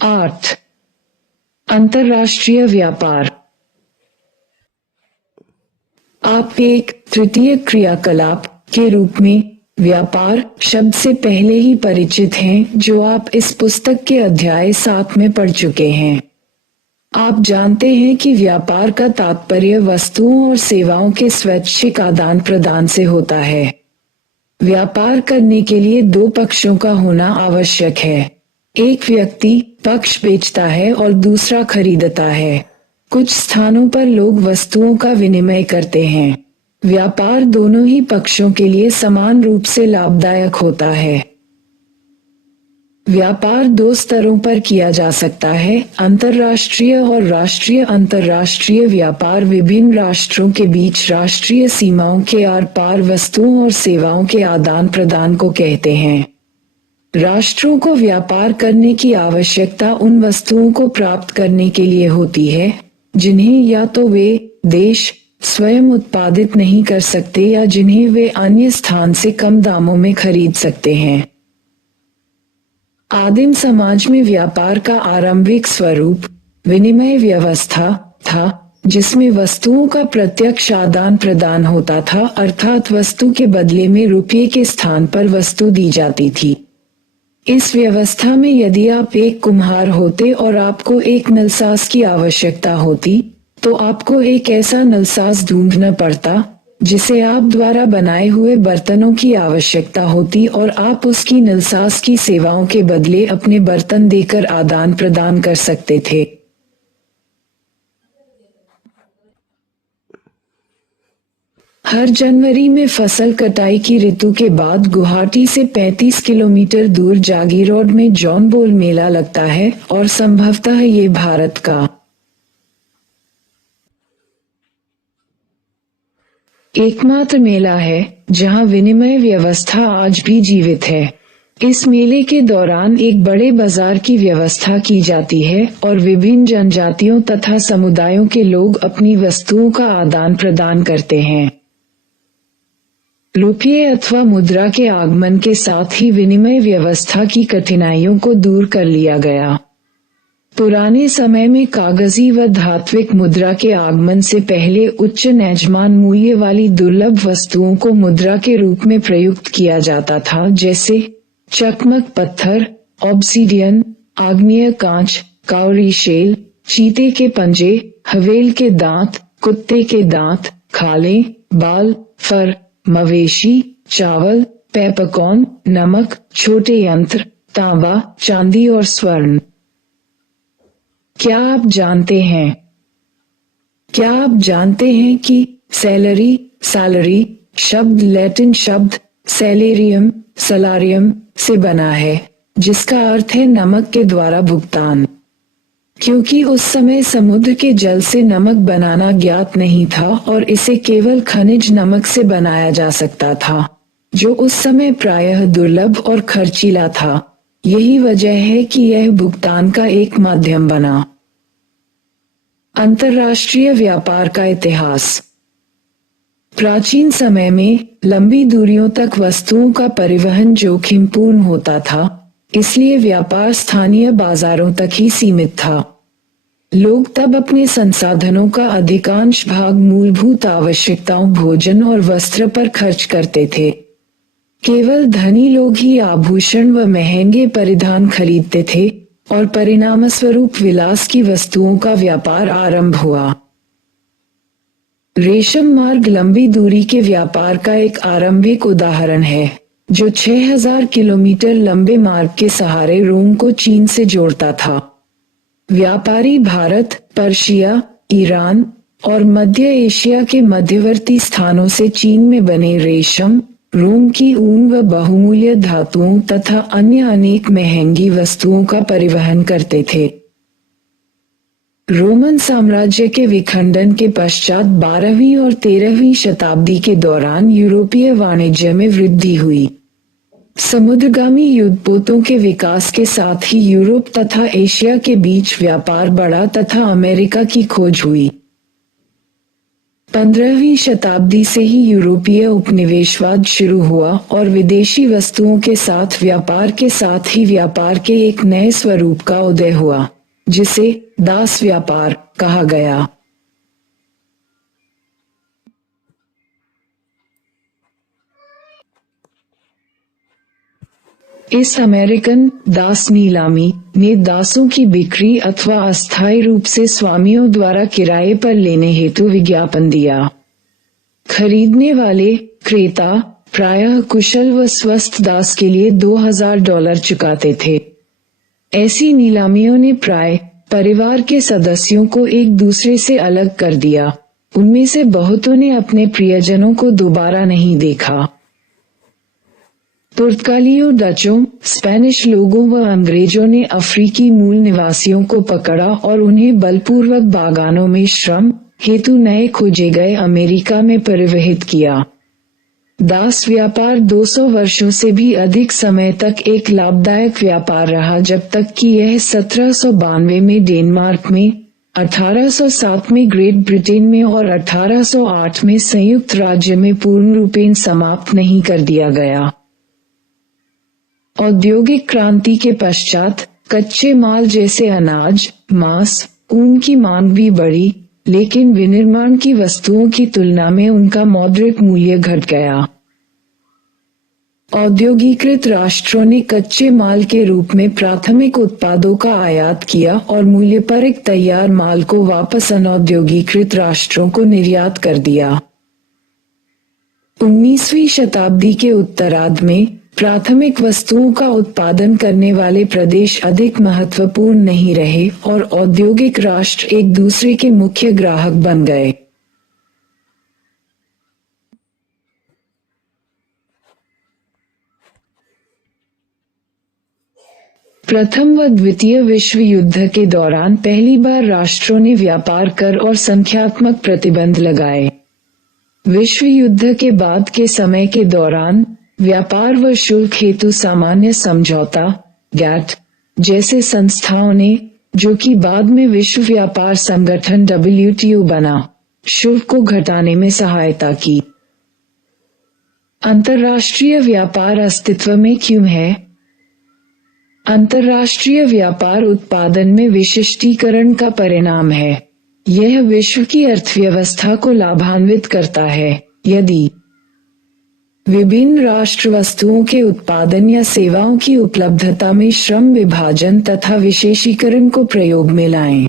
8 अंतर्राष्ट्रीय व्यापार। आप एक तृतीय क्रियाकलाप के रूप में व्यापार शब्द से पहले ही परिचित हैं, जो आप इस पुस्तक के अध्याय 7 में पढ़ चुके हैं। आप जानते हैं कि व्यापार का तात्पर्य वस्तुओं और सेवाओं के स्वैच्छिक आदान प्रदान से होता है। व्यापार करने के लिए दो पक्षों का होना आवश्यक है। एक व्यक्ति पक्ष बेचता है और दूसरा खरीदता है। कुछ स्थानों पर लोग वस्तुओं का विनिमय करते हैं। व्यापार दोनों ही पक्षों के लिए समान रूप से लाभदायक होता है। व्यापार दो स्तरों पर किया जा सकता है, अंतर्राष्ट्रीय और राष्ट्रीय। अंतर्राष्ट्रीय व्यापार विभिन्न राष्ट्रों के बीच राष्ट्रीय सीमाओं के आर पार वस्तुओं और सेवाओं के आदान प्रदान को कहते हैं। राष्ट्रों को व्यापार करने की आवश्यकता उन वस्तुओं को प्राप्त करने के लिए होती है जिन्हें या तो वे देश स्वयं उत्पादित नहीं कर सकते या जिन्हें वे अन्य स्थान से कम दामों में खरीद सकते हैं। आदिम समाज में व्यापार का आरंभिक स्वरूप विनिमय व्यवस्था था, जिसमें वस्तुओं का प्रत्यक्ष आदान प्रदान होता था, अर्थात वस्तु के बदले में रुपये के स्थान पर वस्तु दी जाती थी। इस व्यवस्था में यदि आप एक कुम्हार होते और आपको एक नलसाज की आवश्यकता होती, तो आपको एक ऐसा नलसाज ढूंढना पड़ता जिसे आप द्वारा बनाए हुए बर्तनों की आवश्यकता होती और आप उसकी नलसाज की सेवाओं के बदले अपने बर्तन देकर आदान प्रदान कर सकते थे। हर जनवरी में फसल कटाई की ऋतु के बाद गुवाहाटी से 35 किलोमीटर दूर जागीर रोड में जॉन बोल मेला लगता है और संभवतः ये भारत का एकमात्र मेला है जहां विनिमय व्यवस्था आज भी जीवित है। इस मेले के दौरान एक बड़े बाजार की व्यवस्था की जाती है और विभिन्न जनजातियों तथा समुदायों के लोग अपनी वस्तुओं का आदान प्रदान करते हैं। रुपये अथवा मुद्रा के आगमन के साथ ही विनिमय व्यवस्था की कठिनाइयों को दूर कर लिया गया। पुराने समय में कागजी व धात्विक मुद्रा के आगमन से पहले उच्च नेजमान मूल्य वाली दुर्लभ वस्तुओं को मुद्रा के रूप में प्रयुक्त किया जाता था, जैसे चकमक पत्थर, ऑब्सीडियन, आग्नेय कांच, काउरी शेल, चीते के पंजे, हवेल के दांत, कुत्ते के दांत, खालें, बाल, फर, मवेशी, चावल, पेपरकॉर्न, नमक, छोटे यंत्र, तांबा, चांदी और स्वर्ण। क्या आप जानते हैं कि सैलरी शब्द लैटिन शब्द सैलेरियम सलारियम से बना है, जिसका अर्थ है नमक के द्वारा भुगतान। क्योंकि उस समय समुद्र के जल से नमक बनाना ज्ञात नहीं था और इसे केवल खनिज नमक से बनाया जा सकता था, जो उस समय प्रायः दुर्लभ और खर्चीला था। यही वजह है कि यह भुगतान का एक माध्यम बना। अंतर्राष्ट्रीय व्यापार का इतिहास। प्राचीन समय में लंबी दूरियों तक वस्तुओं का परिवहन जोखिमपूर्ण होता था, इसलिए व्यापार स्थानीय बाजारों तक ही सीमित था। लोग तब अपने संसाधनों का अधिकांश भाग मूलभूत आवश्यकताओं भोजन और वस्त्र पर खर्च करते थे। केवल धनी लोग ही आभूषण व महंगे परिधान खरीदते थे और परिणामस्वरूप विलास की वस्तुओं का व्यापार आरंभ हुआ। रेशम मार्ग लंबी दूरी के व्यापार का एक आरंभिक उदाहरण है, जो 6000 किलोमीटर लंबे मार्ग के सहारे रोम को चीन से जोड़ता था। व्यापारी भारत, पर्शिया, ईरान और मध्य एशिया के मध्यवर्ती स्थानों से चीन में बने रेशम, रोम की ऊन व बहुमूल्य धातुओं तथा अन्य अनेक महंगी वस्तुओं का परिवहन करते थे। रोमन साम्राज्य के विखंडन के पश्चात 12वीं और 13वीं शताब्दी के दौरान यूरोपीय वाणिज्य में वृद्धि हुई। समुद्रगामी युद्धपोतों के विकास के साथ ही यूरोप तथा एशिया के बीच व्यापार बढ़ा तथा अमेरिका की खोज हुई। 15वीं शताब्दी से ही यूरोपीय उपनिवेशवाद शुरू हुआ और विदेशी वस्तुओं के साथ ही व्यापार के एक नए स्वरूप का उदय हुआ, जिसे दास व्यापार कहा गया। इस अमेरिकन दास नीलामी ने दासों की बिक्री अथवा अस्थायी रूप से स्वामियों द्वारा किराए पर लेने हेतु विज्ञापन दिया। खरीदने वाले क्रेता प्रायः कुशल व स्वस्थ दास के लिए $2000 चुकाते थे। ऐसी नीलामियों ने प्राय परिवार के सदस्यों को एक दूसरे से अलग कर दिया। उनमें से बहुतों ने अपने प्रियजनों को दोबारा नहीं देखा। पुर्तगालियों, डचों, स्पेनिश लोगों व अंग्रेजों ने अफ्रीकी मूल निवासियों को पकड़ा और उन्हें बलपूर्वक बागानों में श्रम हेतु नए खोजे गए अमेरिका में परिवहित किया। दास व्यापार 200 वर्षों से भी अधिक समय तक एक लाभदायक व्यापार रहा, जब तक कि यह 1792 में डेनमार्क में, 1807 में ग्रेट ब्रिटेन में और 1808 में संयुक्त राज्य में पूर्ण रूपेण समाप्त नहीं कर दिया गया। औद्योगिक क्रांति के पश्चात कच्चे माल जैसे अनाज, मांस, ऊन की मांग भी बढ़ी, लेकिन विनिर्माण की वस्तुओं की तुलना में उनका मौद्रिक मूल्य घट गया। औद्योगिकृत राष्ट्रों ने कच्चे माल के रूप में प्राथमिक उत्पादों का आयात किया और मूल्यपरक तैयार माल को वापस अनौद्योगिकृत राष्ट्रों को निर्यात कर दिया। 19वीं शताब्दी के उत्तरार्ध में प्राथमिक वस्तुओं का उत्पादन करने वाले प्रदेश अधिक महत्वपूर्ण नहीं रहे और औद्योगिक राष्ट्र एक दूसरे के मुख्य ग्राहक बन गए। प्रथम व द्वितीय विश्व युद्ध के दौरान पहली बार राष्ट्रों ने व्यापार कर और संख्यात्मक प्रतिबंध लगाए। विश्व युद्ध के बाद के समय के दौरान व्यापार व शुल्क हेतु सामान्य समझौता गैट जैसे संस्थाओं ने, जो कि बाद में विश्व व्यापार संगठन WTO बना, शुल्क को घटाने में सहायता की। अंतर्राष्ट्रीय व्यापार अस्तित्व में क्यों है? अंतर्राष्ट्रीय व्यापार उत्पादन में विशिष्टीकरण का परिणाम है। यह विश्व की अर्थव्यवस्था को लाभान्वित करता है। यदि विभिन्न राष्ट्र वस्तुओं के उत्पादन या सेवाओं की उपलब्धता में श्रम विभाजन तथा विशेषीकरण को प्रयोग में लाएं,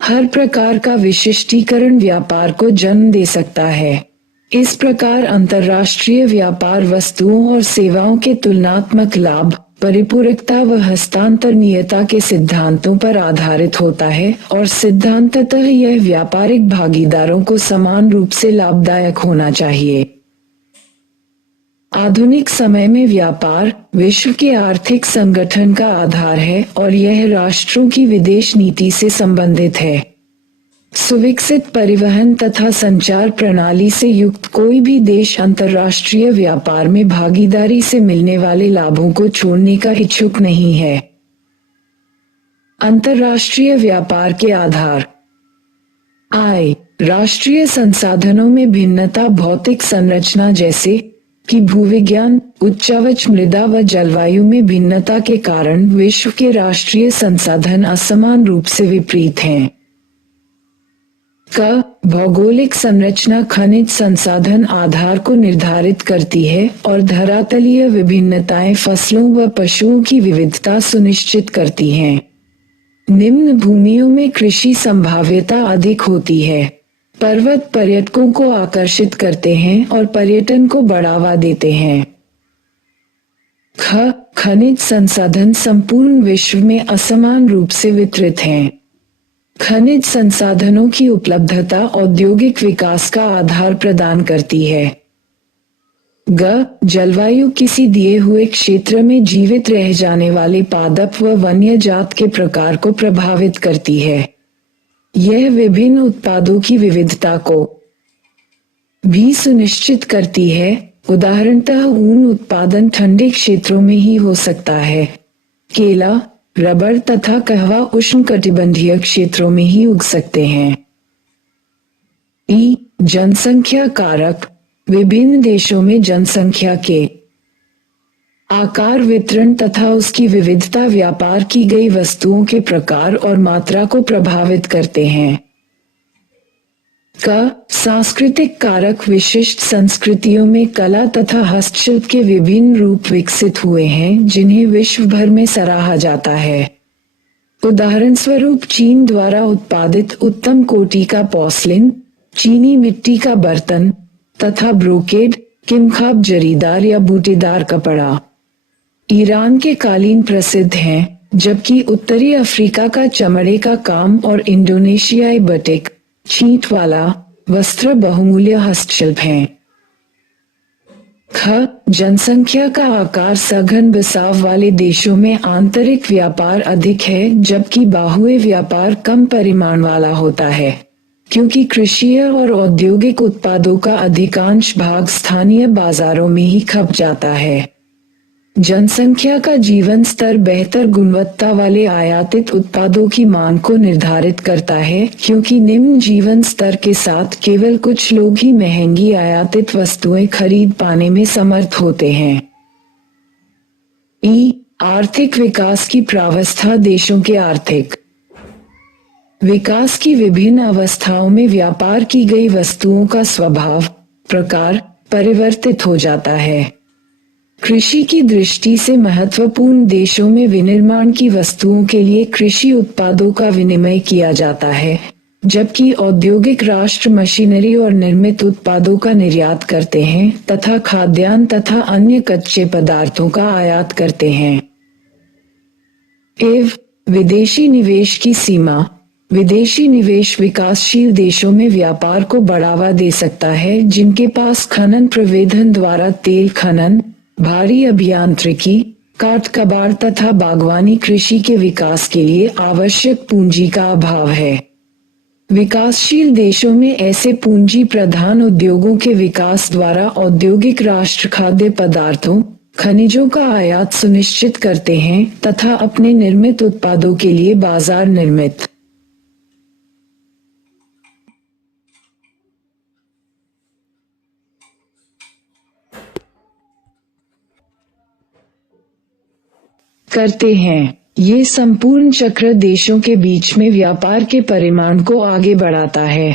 हर प्रकार का विशिष्टीकरण व्यापार को जन्म दे सकता है। इस प्रकार अंतर्राष्ट्रीय व्यापार वस्तुओं और सेवाओं के तुलनात्मक लाभ, परिपूरकता व हस्तांतरणीयता के सिद्धांतों पर आधारित होता है और सिद्धांततः यह व्यापारिक भागीदारों को समान रूप से लाभदायक होना चाहिए। आधुनिक समय में व्यापार विश्व के आर्थिक संगठन का आधार है और यह राष्ट्रों की विदेश नीति से संबंधित है। सुविकसित परिवहन तथा संचार प्रणाली से युक्त कोई भी देश अंतर्राष्ट्रीय व्यापार में भागीदारी से मिलने वाले लाभों को छोड़ने का इच्छुक नहीं है। अंतर्राष्ट्रीय व्यापार के आधार: आय, राष्ट्रीय संसाधनों में भिन्नता, भौतिक संरचना जैसे कि भूविज्ञान, उच्चावच मृदा व जलवायु में भिन्नता के कारण विश्व के राष्ट्रीय संसाधन असमान रूप से विपरीत हैं। क, भौगोलिक संरचना खनिज संसाधन आधार को निर्धारित करती है और धरातलीय विभिन्नताएं फसलों व पशुओं की विविधता सुनिश्चित करती हैं। निम्न भूमियों में कृषि संभाव्यता अधिक होती है। पर्वत पर्यटकों को आकर्षित करते हैं और पर्यटन को बढ़ावा देते हैं। ख, खनिज संसाधन संपूर्ण विश्व में असमान रूप से वितरित हैं। खनिज संसाधनों की उपलब्धता औद्योगिक विकास का आधार प्रदान करती है। ग, जलवायु किसी दिए हुए क्षेत्र में जीवित रह जाने वाले पादप व वन्य जात के प्रकार को प्रभावित करती है। यह विभिन्न उत्पादों की विविधता को भी सुनिश्चित करती है। उदाहरणतः ऊन उत्पादन ठंडे क्षेत्रों में ही हो सकता है। केला, रबर तथा कहवा उष्णकटिबंधीय क्षेत्रों में ही उग सकते हैं। ई, जनसंख्या कारक, विभिन्न देशों में जनसंख्या के आकार, वितरण तथा उसकी विविधता व्यापार की गई वस्तुओं के प्रकार और मात्रा को प्रभावित करते हैं। सांस्कृतिक कारक, विशिष्ट संस्कृतियों में कला तथा हस्तशिल्प के विभिन्न रूप विकसित हुए हैं जिन्हें विश्व भर में सराहा जाता है। उदाहरण स्वरूप चीन द्वारा उत्पादित उत्तम कोटि का पोर्सिलेन, चीनी मिट्टी का बर्तन तथा ब्रोकेड, किमखाब जरीदार या बूटीदार कपड़ा। ईरान के कालीन प्रसिद्ध हैं, जबकि उत्तरी अफ्रीका का चमड़े का काम और इंडोनेशियाई बटिक, छींट वाला वस्त्र बहुमूल्य हस्तशिल्प हैं। जनसंख्या का आकार, सघन बसाव वाले देशों में आंतरिक व्यापार अधिक है जबकि बाह्य व्यापार कम परिमाण वाला होता है, क्योंकि कृषि और औद्योगिक उत्पादों का अधिकांश भाग स्थानीय बाजारों में ही खप जाता है। जनसंख्या का जीवन स्तर बेहतर गुणवत्ता वाले आयातित उत्पादों की मांग को निर्धारित करता है, क्योंकि निम्न जीवन स्तर के साथ केवल कुछ लोग ही महंगी आयातित वस्तुएं खरीद पाने में समर्थ होते हैं। आर्थिक विकास की प्रावस्था, देशों के आर्थिक विकास की विभिन्न अवस्थाओं में व्यापार की गई वस्तुओं का स्वभाव, प्रकार परिवर्तित हो जाता है। कृषि की दृष्टि से महत्वपूर्ण देशों में विनिर्माण की वस्तुओं के लिए कृषि उत्पादों का विनिमय किया जाता है, जबकि औद्योगिक राष्ट्र मशीनरी और निर्मित उत्पादों का निर्यात करते हैं तथा खाद्यान्न तथा अन्य कच्चे पदार्थों का आयात करते हैं। विदेशी निवेश की सीमा, विदेशी निवेश विकासशील देशों में व्यापार को बढ़ावा दे सकता है जिनके पास खनन प्रबंधन द्वारा तेल खनन, भारी अभियांत्रिकी, काठ कबाड़ तथा बागवानी कृषि के विकास के लिए आवश्यक पूंजी का अभाव है। विकासशील देशों में ऐसे पूंजी प्रधान उद्योगों के विकास द्वारा औद्योगिक राष्ट्र खाद्य पदार्थों, खनिजों का आयात सुनिश्चित करते हैं तथा अपने निर्मित उत्पादों के लिए बाजार निर्मित करते हैं। ये संपूर्ण चक्र देशों के बीच में व्यापार के परिमाण को आगे बढ़ाता है।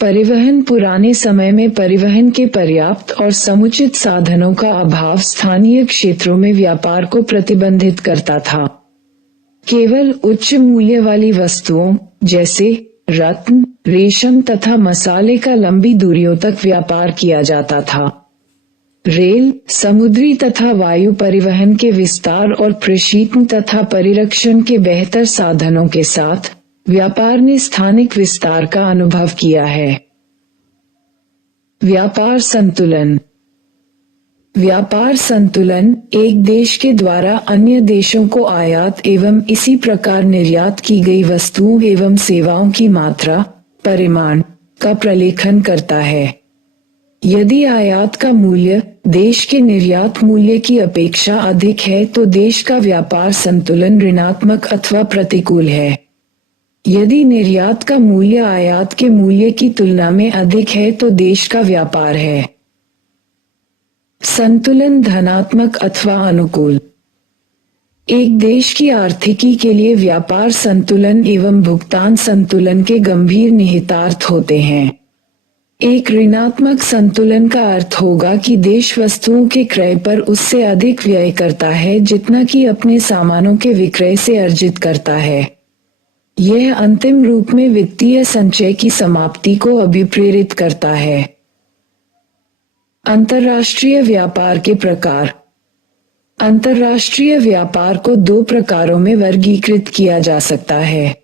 परिवहन, पुराने समय में परिवहन के पर्याप्त और समुचित साधनों का अभाव स्थानीय क्षेत्रों में व्यापार को प्रतिबंधित करता था। केवल उच्च मूल्य वाली वस्तुओं जैसे रत्न, रेशम तथा मसाले का लंबी दूरियों तक व्यापार किया जाता था। रेल, समुद्री तथा वायु परिवहन के विस्तार और प्रशीतन तथा परिरक्षण के बेहतर साधनों के साथ व्यापार ने स्थानिक विस्तार का अनुभव किया है। व्यापार संतुलन, व्यापार संतुलन एक देश के द्वारा अन्य देशों को आयात एवं इसी प्रकार निर्यात की गई वस्तुओं एवं सेवाओं की मात्रा, परिमाण का प्रलेखन करता है। यदि आयात का मूल्य देश के निर्यात मूल्य की अपेक्षा अधिक है तो देश का व्यापार संतुलन ऋणात्मक अथवा प्रतिकूल है। यदि निर्यात का मूल्य आयात के मूल्य की तुलना में अधिक है तो देश का व्यापार है संतुलन धनात्मक अथवा अनुकूल। एक देश की आर्थिकी के लिए व्यापार संतुलन एवं भुगतान संतुलन के गंभीर निहितार्थ होते हैं। एक ऋणात्मक संतुलन का अर्थ होगा कि देश वस्तुओं के क्रय पर उससे अधिक व्यय करता है जितना कि अपने सामानों के विक्रय से अर्जित करता है। यह अंतिम रूप में वित्तीय संचय की समाप्ति को अभिप्रेरित करता है। अंतर्राष्ट्रीय व्यापार के प्रकार। अंतर्राष्ट्रीय व्यापार को दो प्रकारों में वर्गीकृत किया जा सकता है।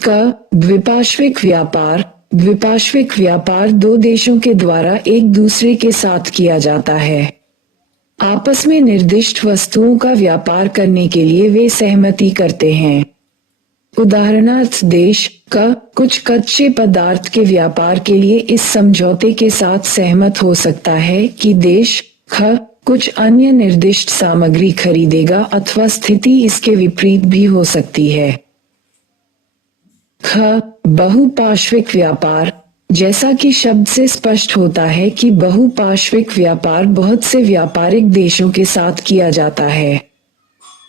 द्विपार्श्विक व्यापार। द्विपार्श्विक व्यापार दो देशों के द्वारा एक दूसरे के साथ किया जाता है। आपस में निर्दिष्ट वस्तुओं का व्यापार करने के लिए वे सहमति करते हैं। उदाहरणार्थ, देश कुछ कच्चे पदार्थ के व्यापार के लिए इस समझौते के साथ सहमत हो सकता है कि देश कुछ अन्य निर्दिष्ट सामग्री खरीदेगा, अथवा स्थिति इसके विपरीत भी हो सकती है। ख बहुपार्श्विक व्यापार। जैसा कि शब्द से स्पष्ट होता है कि बहुपार्श्विक व्यापार बहुत से व्यापारिक देशों के साथ किया जाता है।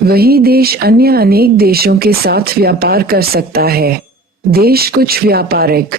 वही देश अन्य अनेक देशों के साथ व्यापार कर सकता है। देश कुछ व्यापारिक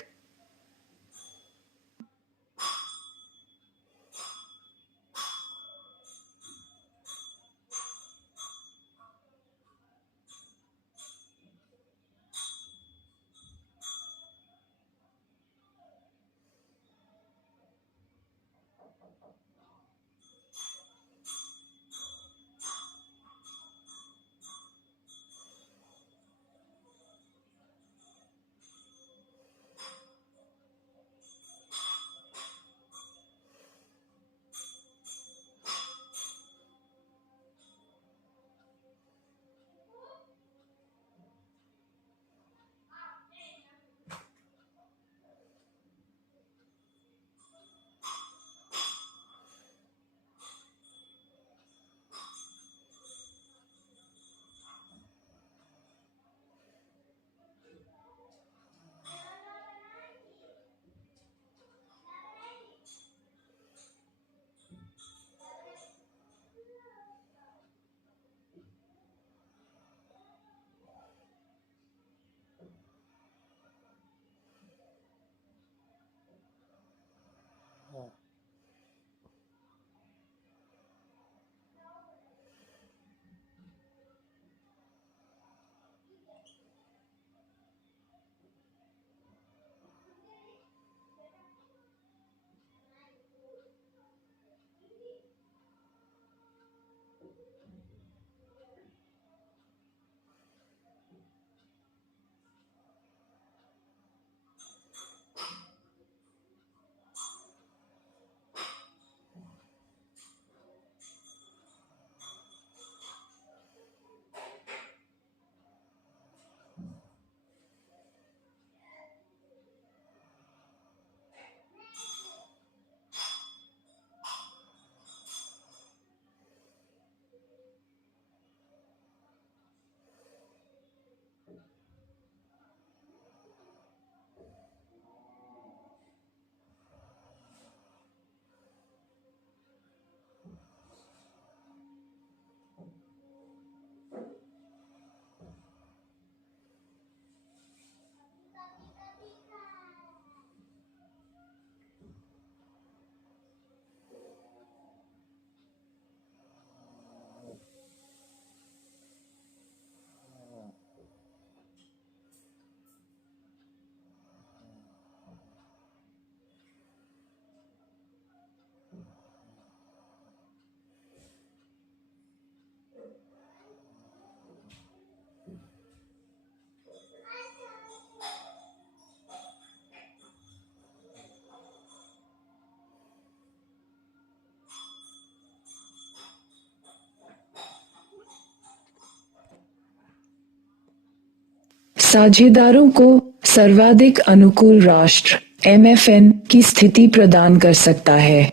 साझेदारों को सर्वाधिक अनुकूल राष्ट्र MFN की स्थिति प्रदान कर सकता है।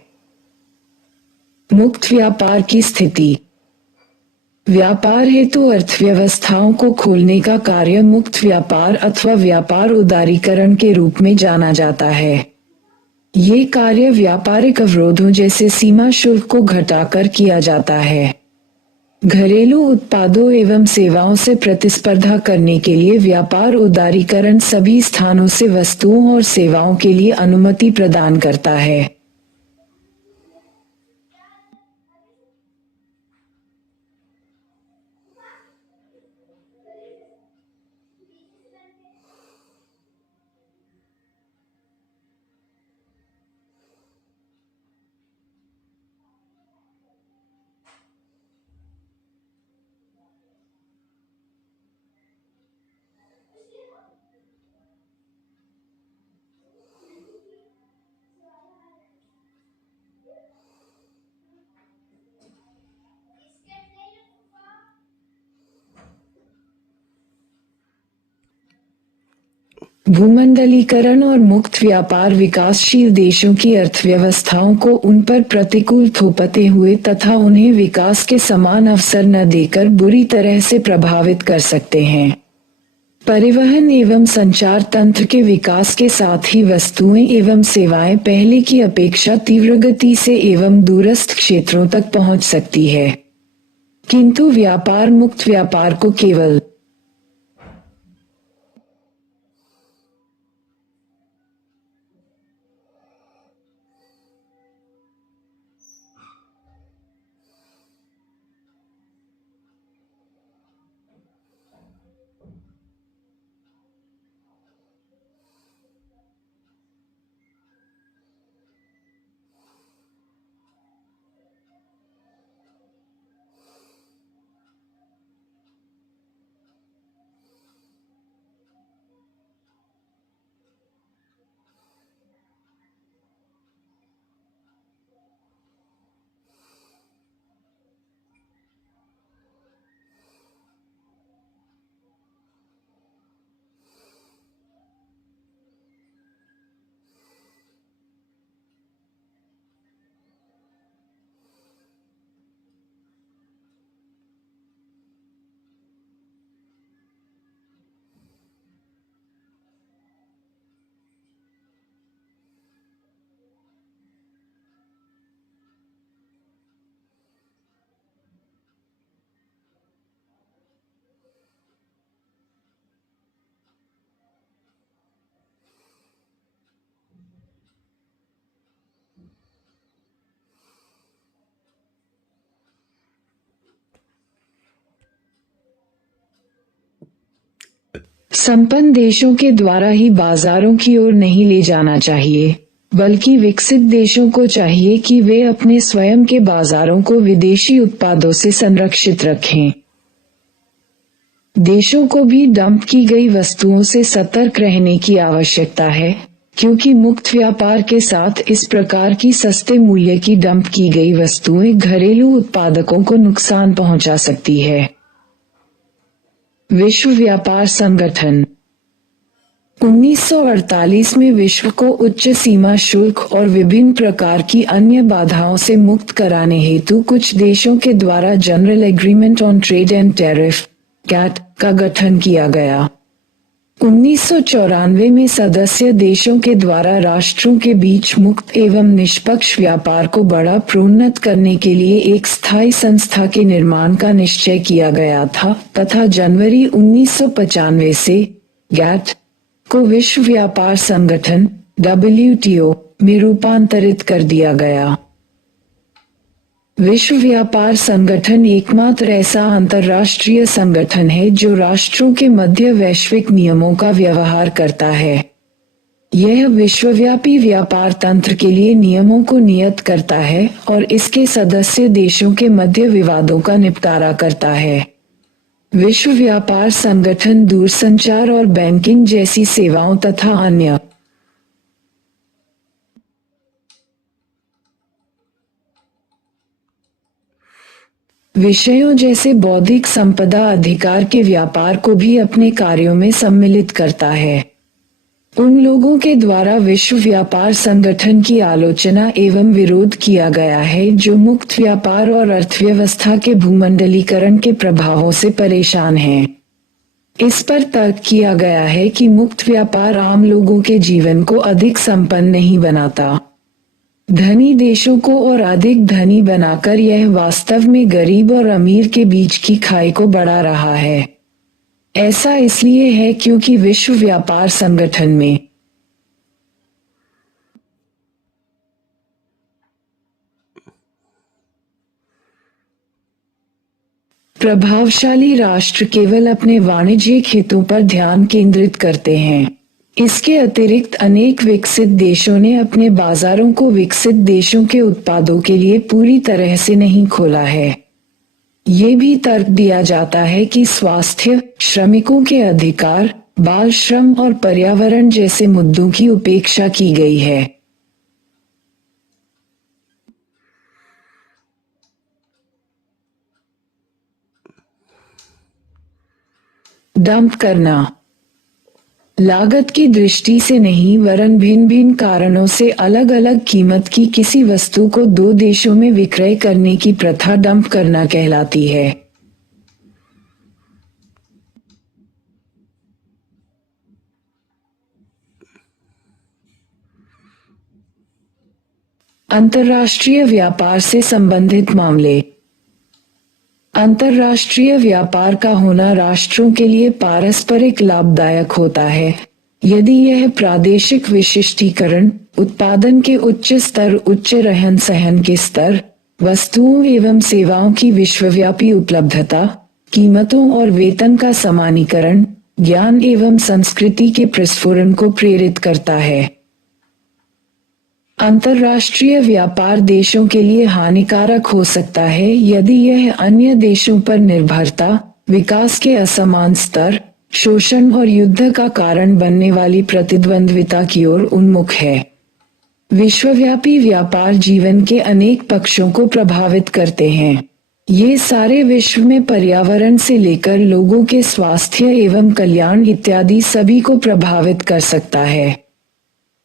मुक्त व्यापार की स्थिति। व्यापार हेतु अर्थव्यवस्थाओं को खोलने का कार्य मुक्त व्यापार अथवा व्यापार उदारीकरण के रूप में जाना जाता है। ये कार्य व्यापारिक अवरोधों जैसे सीमा शुल्क को घटाकर किया जाता है। घरेलू उत्पादों एवं सेवाओं से प्रतिस्पर्धा करने के लिए व्यापार उदारीकरण सभी स्थानों से वस्तुओं और सेवाओं के लिए अनुमति प्रदान करता है। भूमंडलीकरण और मुक्त व्यापार विकासशील देशों की अर्थव्यवस्थाओं को उन पर प्रतिकूल थोपते हुए तथा उन्हें विकास के समान अवसर न देकर बुरी तरह से प्रभावित कर सकते हैं। परिवहन एवं संचार तंत्र के विकास के साथ ही वस्तुएं एवं सेवाएं पहले की अपेक्षा तीव्र गति से एवं दूरस्थ क्षेत्रों तक पहुंच सकती है, किंतु व्यापार मुक्त व्यापार को केवल संपन्न देशों के द्वारा ही बाजारों की ओर नहीं ले जाना चाहिए, बल्कि विकसित देशों को चाहिए कि वे अपने स्वयं के बाजारों को विदेशी उत्पादों से संरक्षित रखें। देशों को भी डंप की गई वस्तुओं से सतर्क रहने की आवश्यकता है, क्योंकि मुक्त व्यापार के साथ इस प्रकार की सस्ते मूल्य की डंप की गई वस्तुएं घरेलू उत्पादकों को नुकसान पहुंचा सकती है। विश्व व्यापार संगठन 1948 में विश्व को उच्च सीमा शुल्क और विभिन्न प्रकार की अन्य बाधाओं से मुक्त कराने हेतु कुछ देशों के द्वारा general agreement on trade and tariff (गैट) का गठन किया गया। 1994 में सदस्य देशों के द्वारा राष्ट्रों के बीच मुक्त एवं निष्पक्ष व्यापार को बड़ा प्रोन्नत करने के लिए एक स्थायी संस्था के निर्माण का निश्चय किया गया था तथा जनवरी 1995 से गैट को विश्व व्यापार संगठन (WTO) में रूपांतरित कर दिया गया। विश्व व्यापार संगठन एकमात्र ऐसा अंतर्राष्ट्रीय संगठन है जो राष्ट्रों के मध्य वैश्विक नियमों का व्यवहार करता है। यह विश्वव्यापी व्यापार तंत्र के लिए नियमों को नियत करता है और इसके सदस्य देशों के मध्य विवादों का निपटारा करता है। विश्व व्यापार संगठन दूरसंचार और बैंकिंग जैसी सेवाओं तथा अन्य विषयों जैसे बौद्धिक संपदा अधिकार के व्यापार को भी अपने कार्यों में सम्मिलित करता है। उन लोगों के द्वारा विश्व व्यापार संगठन की आलोचना एवं विरोध किया गया है जो मुक्त व्यापार और अर्थव्यवस्था के भूमंडलीकरण के प्रभावों से परेशान हैं। इस पर तर्क किया गया है कि मुक्त व्यापार आम लोगों के जीवन को अधिक संपन्न नहीं बनाता। धनी देशों को और अधिक धनी बनाकर यह वास्तव में गरीब और अमीर के बीच की खाई को बढ़ा रहा है। ऐसा इसलिए है क्योंकि विश्व व्यापार संगठन में प्रभावशाली राष्ट्र केवल अपने वाणिज्यिक हितों पर ध्यान केंद्रित करते हैं। इसके अतिरिक्त अनेक विकसित देशों ने अपने बाजारों को विकसित देशों के उत्पादों के लिए पूरी तरह से नहीं खोला है। ये भी तर्क दिया जाता है कि स्वास्थ्य, श्रमिकों के अधिकार, बाल श्रम और पर्यावरण जैसे मुद्दों की उपेक्षा की गई है। डंप करना लागत की दृष्टि से नहीं वरन भिन्न भिन्न कारणों से अलग अलग कीमत की किसी वस्तु को दो देशों में विक्रय करने की प्रथा डंप करना कहलाती है। अंतर्राष्ट्रीय व्यापार से संबंधित मामले। अंतर्राष्ट्रीय व्यापार का होना राष्ट्रों के लिए पारस्परिक लाभदायक होता है यदि यह प्रादेशिक विशिष्टीकरण, उत्पादन के उच्च स्तर, उच्च रहन सहन के स्तर, वस्तुओं एवं सेवाओं की विश्वव्यापी उपलब्धता, कीमतों और वेतन का समानीकरण, ज्ञान एवं संस्कृति के प्रस्फुरन को प्रेरित करता है। अंतर्राष्ट्रीय व्यापार देशों के लिए हानिकारक हो सकता है यदि यह अन्य देशों पर निर्भरता, विकास के असमान स्तर, शोषण और युद्ध का कारण बनने वाली प्रतिद्वंद्विता की ओर उन्मुख है। विश्वव्यापी व्यापार जीवन के अनेक पक्षों को प्रभावित करते हैं। ये सारे विश्व में पर्यावरण से लेकर लोगों के स्वास्थ्य एवं कल्याण इत्यादि सभी को प्रभावित कर सकता है।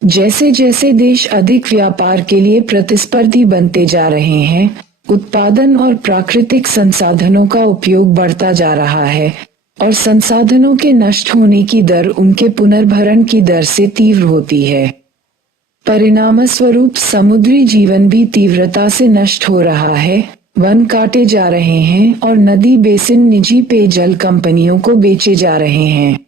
जैसे जैसे देश अधिक व्यापार के लिए प्रतिस्पर्धी बनते जा रहे हैं, उत्पादन और प्राकृतिक संसाधनों का उपयोग बढ़ता जा रहा है और संसाधनों के नष्ट होने की दर उनके पुनर्भरण की दर से तीव्र होती है। परिणामस्वरूप समुद्री जीवन भी तीव्रता से नष्ट हो रहा है, वन काटे जा रहे हैं और नदी बेसिन निजी पेयजल कंपनियों को बेचे जा रहे हैं।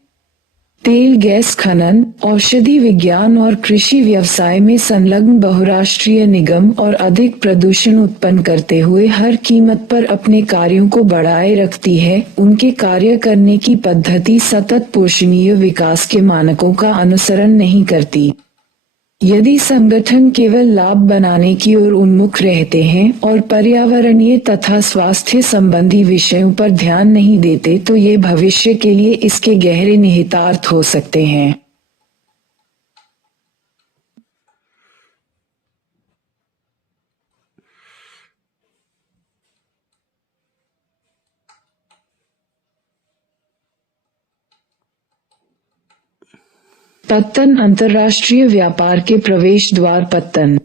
तेल गैस खनन, औषधि विज्ञान और कृषि व्यवसाय में संलग्न बहुराष्ट्रीय निगम और अधिक प्रदूषण उत्पन्न करते हुए हर कीमत पर अपने कार्यों को बढ़ाए रखती है। उनके कार्य करने की पद्धति सतत पोषणीय विकास के मानकों का अनुसरण नहीं करती। यदि संगठन केवल लाभ बनाने की ओर उन्मुख रहते हैं और पर्यावरणीय तथा स्वास्थ्य संबंधी विषयों पर ध्यान नहीं देते तो ये भविष्य के लिए इसके गहरे निहितार्थ हो सकते हैं। पत्तन, अंतर्राष्ट्रीय व्यापार के प्रवेश द्वार। पत्तन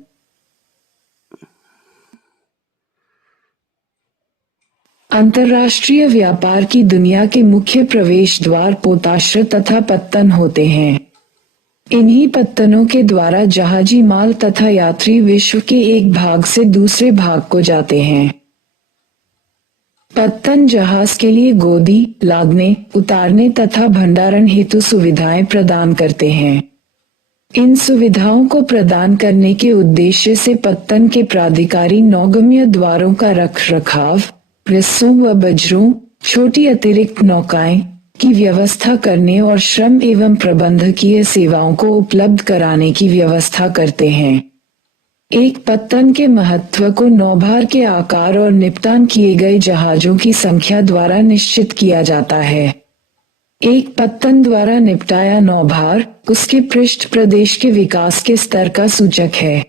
अंतर्राष्ट्रीय व्यापार की दुनिया के मुख्य प्रवेश द्वार पोताश्र तथा पत्तन होते हैं। इन्हीं पत्तनों के द्वारा जहाजी माल तथा यात्री विश्व के एक भाग से दूसरे भाग को जाते हैं। पत्तन जहाज के लिए गोदी, लादने, उतारने तथा भंडारण हेतु सुविधाएं प्रदान करते हैं। इन सुविधाओं को प्रदान करने के उद्देश्य से पत्तन के प्राधिकारी नौगम्य द्वारों का रखरखाव, रिस्सों व बजरों, छोटी अतिरिक्त नौकाएं की व्यवस्था करने और श्रम एवं प्रबंधकीय सेवाओं को उपलब्ध कराने की व्यवस्था करते हैं। एक पत्तन के महत्व को नौभार के आकार और निपटान किए गए जहाजों की संख्या द्वारा निश्चित किया जाता है। एक पत्तन द्वारा निपटाया नौभार उसके पृष्ठ प्रदेश के विकास के स्तर का सूचक है।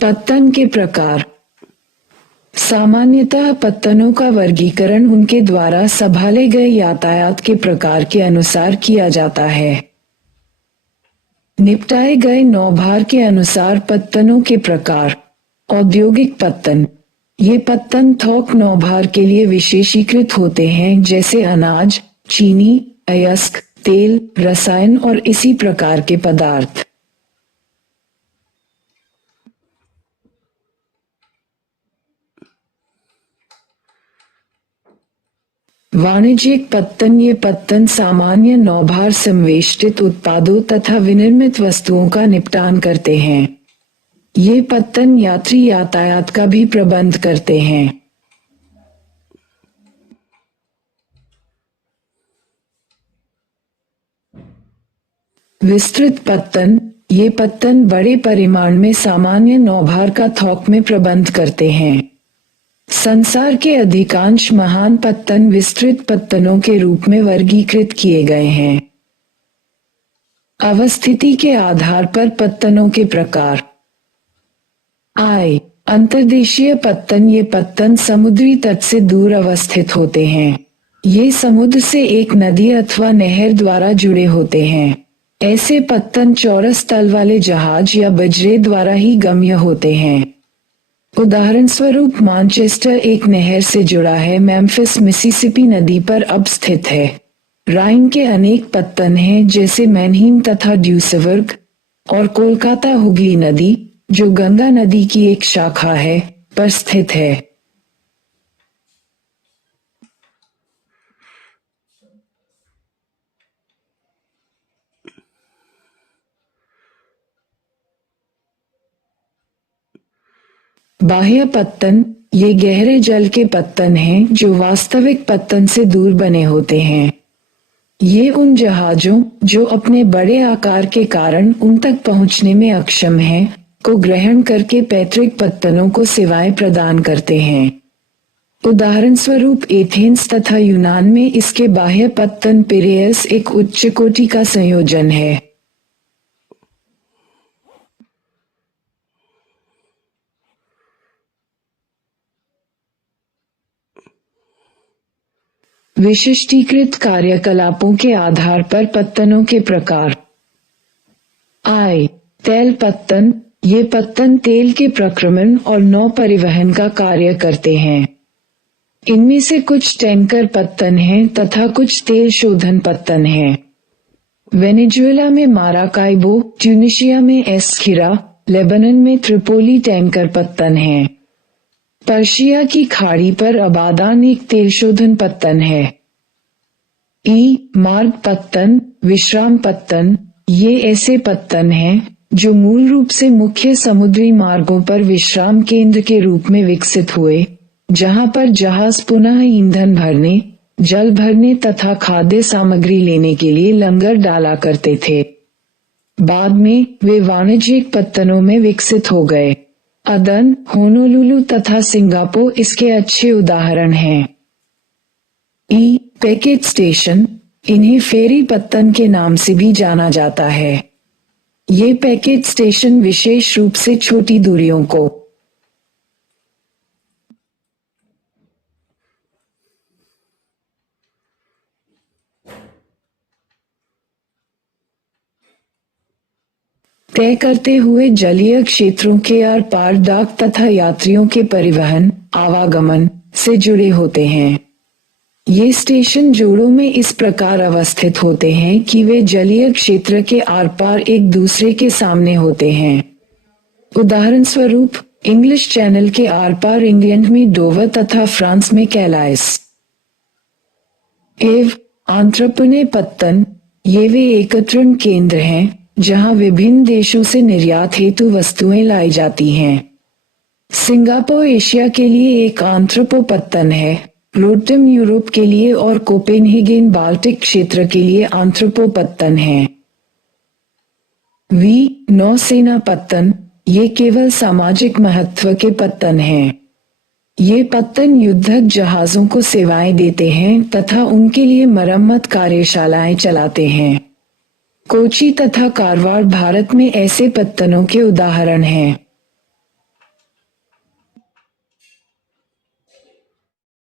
पत्तन के प्रकार। सामान्यतः पत्तनों का वर्गीकरण उनके द्वारा संभाले गए यातायात के प्रकार के अनुसार किया जाता है। निपटाए गए नौभार के अनुसार पत्तनों के प्रकार। औद्योगिक पत्तन। ये पत्तन थोक नौभार के लिए विशेषीकृत होते हैं, जैसे अनाज, चीनी, अयस्क, तेल, रसायन और इसी प्रकार के पदार्थ। वाणिज्यिक पत्तन। ये पत्तन सामान्य नौभार संवेष्टित उत्पादों तथा विनिर्मित वस्तुओं का निपटान करते हैं। ये पत्तन यात्री यातायात का भी प्रबंध करते हैं। विस्तृत पत्तन। ये पत्तन बड़े परिमाण में सामान्य नौभार का थोक में प्रबंध करते हैं। संसार के अधिकांश महान पत्तन विस्तृत पत्तनों के रूप में वर्गीकृत किए गए हैं। अवस्थिति के आधार पर पत्तनों के प्रकार। अंतर्देशीय पत्तन। ये पत्तन समुद्री तट से दूर अवस्थित होते हैं। ये समुद्र से एक नदी अथवा नहर द्वारा जुड़े होते हैं। ऐसे पत्तन चौरस तल वाले जहाज या बजरे द्वारा ही गम्य होते हैं। उदाहरण स्वरूप मैनचेस्टर एक नहर से जुड़ा है, मेम्फिस मिसिसिपी नदी पर अब स्थित है। राइन के अनेक पत्तन हैं जैसे मैनहीम तथा ड्यूसेबर्ग, और कोलकाता हुगली नदी, जो गंगा नदी की एक शाखा है, पर स्थित है। बाह्य पत्तन, ये गहरे जल के पत्तन हैं जो वास्तविक पत्तन से दूर बने होते हैं। ये उन जहाजों जो अपने बड़े आकार के कारण उन तक पहुंचने में अक्षम हैं, को ग्रहण करके पैतृक पत्तनों को सेवाएं प्रदान करते हैं। उदाहरण स्वरूप एथेंस तथा यूनान में इसके बाह्य पत्तन पिरेयस एक उच्च कोटि का संयोजन है। विशिष्टीकृत कार्यकलापों के आधार पर पत्तनों के प्रकार। तेल पत्तन, ये पत्तन तेल के प्रक्रमण और नौ परिवहन का कार्य करते हैं। इनमें से कुछ टैंकर पत्तन हैं तथा कुछ तेल शोधन पत्तन हैं। वेनेजुएला में माराकाइबो, ट्यूनिशिया में एस्किरा, लेबनान में त्रिपोली टैंकर पत्तन है। पर्शिया की खाड़ी पर अबादान एक तेल शोधन पत्तन है। मार्ग पत्तन, विश्राम पत्तन, ये ऐसे पत्तन हैं जो मूल रूप से मुख्य समुद्री मार्गों पर विश्राम केंद्र के रूप में विकसित हुए, जहां पर जहाज पुनः ईंधन भरने, जल भरने तथा खाद्य सामग्री लेने के लिए लंगर डाला करते थे। बाद में वे वाणिज्यिक पत्तनों में विकसित हो गए। अदन, होनोलुलु तथा सिंगापुर इसके अच्छे उदाहरण हैं। पैकेज स्टेशन, इन्हें फेरी पत्तन के नाम से भी जाना जाता है। ये पैकेज स्टेशन विशेष रूप से छोटी दूरियों को तय करते हुए जलीय क्षेत्रों के आर पार डाक तथा यात्रियों के परिवहन, आवागमन से जुड़े होते हैं। ये स्टेशन जोड़ों में इस प्रकार अवस्थित होते हैं कि वे जलीय क्षेत्र के आर पार एक दूसरे के सामने होते हैं। उदाहरण स्वरूप, इंग्लिश चैनल के आर पार इंग्लैंड में डोवर तथा फ्रांस में कैलाइस। आंत्रपने पत्तन, ये वे एकत्रण केंद्र हैं जहां विभिन्न देशों से निर्यात हेतु वस्तुएं लाई जाती हैं। सिंगापुर एशिया के लिए एक आंत्रपो पत्तन है, रोटरडम यूरोप के लिए और कोपेनहेगन बाल्टिक क्षेत्र के लिए आंत्रपो पत्तन है। नौसेना पत्तन, ये केवल सामाजिक महत्व के पत्तन हैं। ये पत्तन युद्धक जहाजों को सेवाएं देते हैं तथा उनके लिए मरम्मत कार्यशालाएं चलाते हैं। कोची तथा कारवार भारत में ऐसे पत्तनों के उदाहरण हैं।